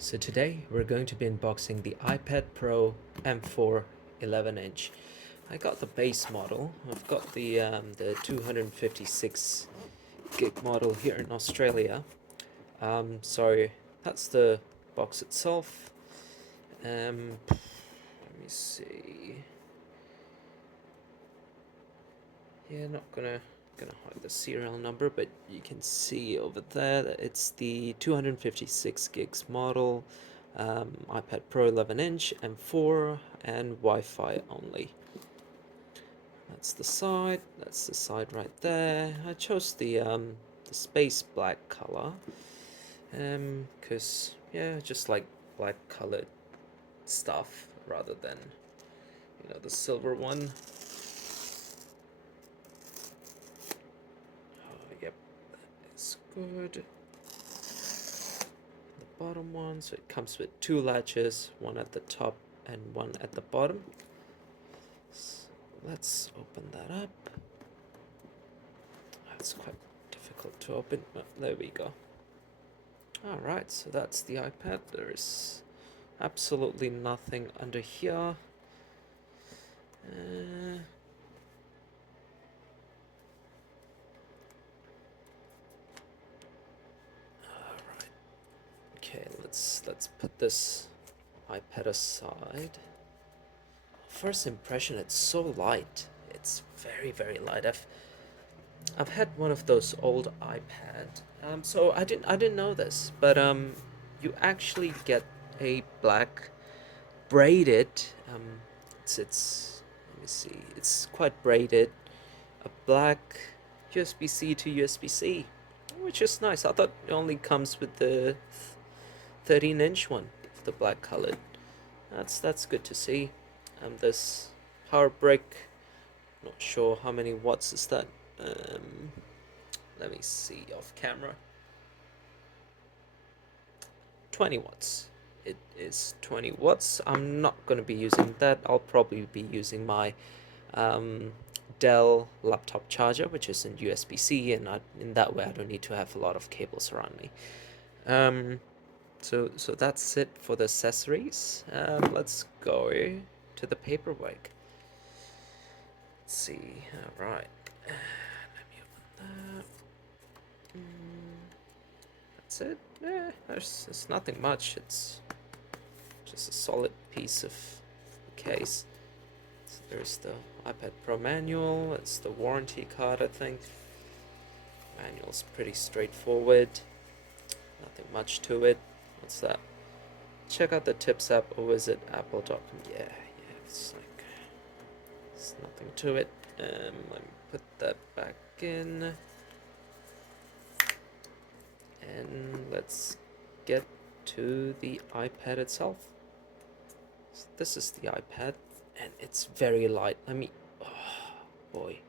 So today we're going to be unboxing the iPad Pro M4 11-inch. I got the base model. I've got the 256 gig model here in Australia. So that's the box itself. Let me see. Yeah, not gonna hide the serial number, but you can see over there that it's the 256 gigs model, iPad Pro 11-inch, M4, and Wi-Fi only. That's the side. That's the side right there. I chose the space black color, cause yeah, just like black colored stuff rather than the silver one. Yep, it's good. Bottom one, so it comes with two latches, one at the top and one at the bottom. So let's open that up. That's quite difficult to open, but there we go. Alright, so that's the iPad. There is absolutely nothing under here. Alright. Okay, let's put this iPad aside. First impression, it's so light. It's very light. I've had one of those old iPad. So I didn't know this, but you actually get a black braided. It's let me see. It's quite braided. A black USB-C to USB-C, which is nice. I thought it only comes with the 13-inch one, the black colored. That's good to see. This power brick. Not sure how many watts is that. Let me see off camera. 20 watts. It is 20 watts. I'm not going to be using that. I'll probably be using my Dell laptop charger, which is in USB-C, and in that way I don't need to have a lot of cables around me. So that's it for the accessories. Let's go to the paperwork. Let's see. All right. Let me open that. That's it. Yeah, there's nothing much. It's just a solid piece of case. So there's the iPad Pro manual. It's the warranty card, I think. Manual's pretty straightforward. Nothing much to it. What's that? Check out the Tips app or visit apple.com. Yeah, it's like there's nothing to it. Let me put that back in. And let's get to the iPad itself. So this is the iPad, and it's very light. I mean, oh boy,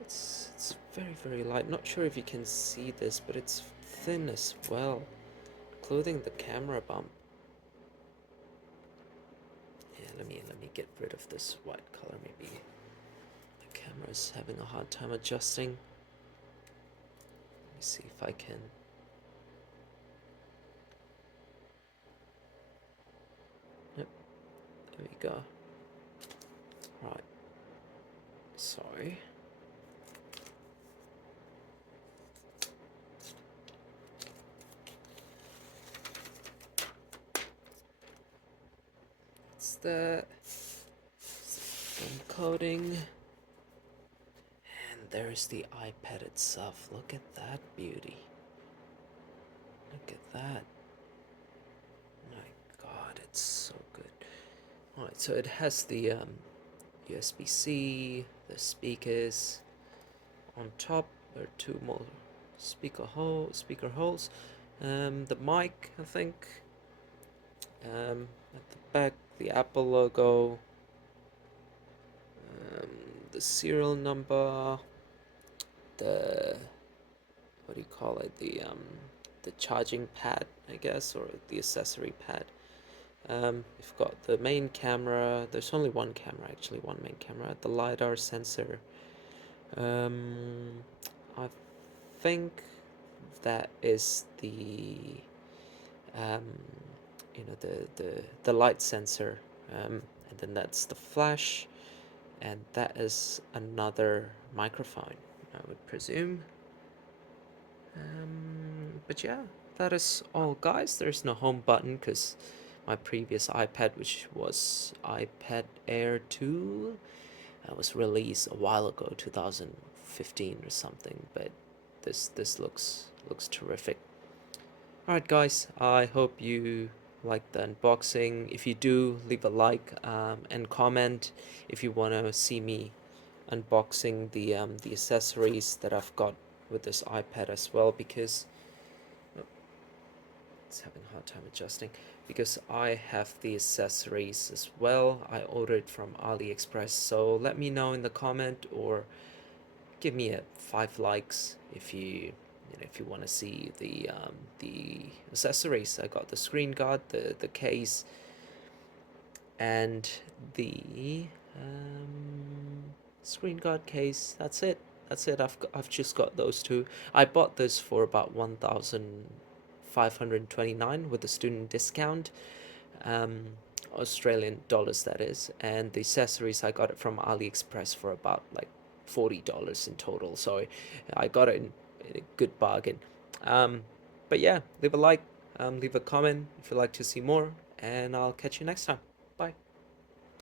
it's very light. Not sure if you can see this, but it's thin as well, including the camera bump. Yeah, let me get rid of this white color. Maybe the camera is having a hard time adjusting. Let me see if I can. Yep, there we go. Right. Sorry. It's the encoding. And there's the iPad itself. Look at that beauty. Look at that. My God, it's so good. Alright, so it has the USB-C, the speakers. On top there are two more speaker holes. The mic, I think. At the back, the Apple logo. The serial number. The what do you call it? The charging pad, I guess, or the accessory pad. We've got the main camera. There's only one camera, actually, one main camera. The LiDAR sensor. I think that is the you know, the light sensor, and then that's the flash, and that is another microphone, I would presume. But yeah, that is all, guys. There's no home button because my previous iPad, which was iPad Air 2, was released a while ago, 2015 or something. But this looks terrific. All right, guys. I hope you liked the unboxing. If you do, leave a like and comment if you want to see me unboxing the accessories that I've got with this iPad as well, because it's having a hard time adjusting, because I have the accessories as well. I ordered from AliExpress, so let me know in the comment, or give me a 5 likes if if you want to see the accessories. I got the screen guard, the case, and the screen guard case. That's it. That's it. I've just got those two. I bought this for about 1,529 with the student discount, um, Australian dollars that is, and the accessories I got it from AliExpress for about like $40 in total. So I got it in a good bargain. Um, but yeah, leave a like, leave a comment if you'd like to see more, and I'll catch you next time.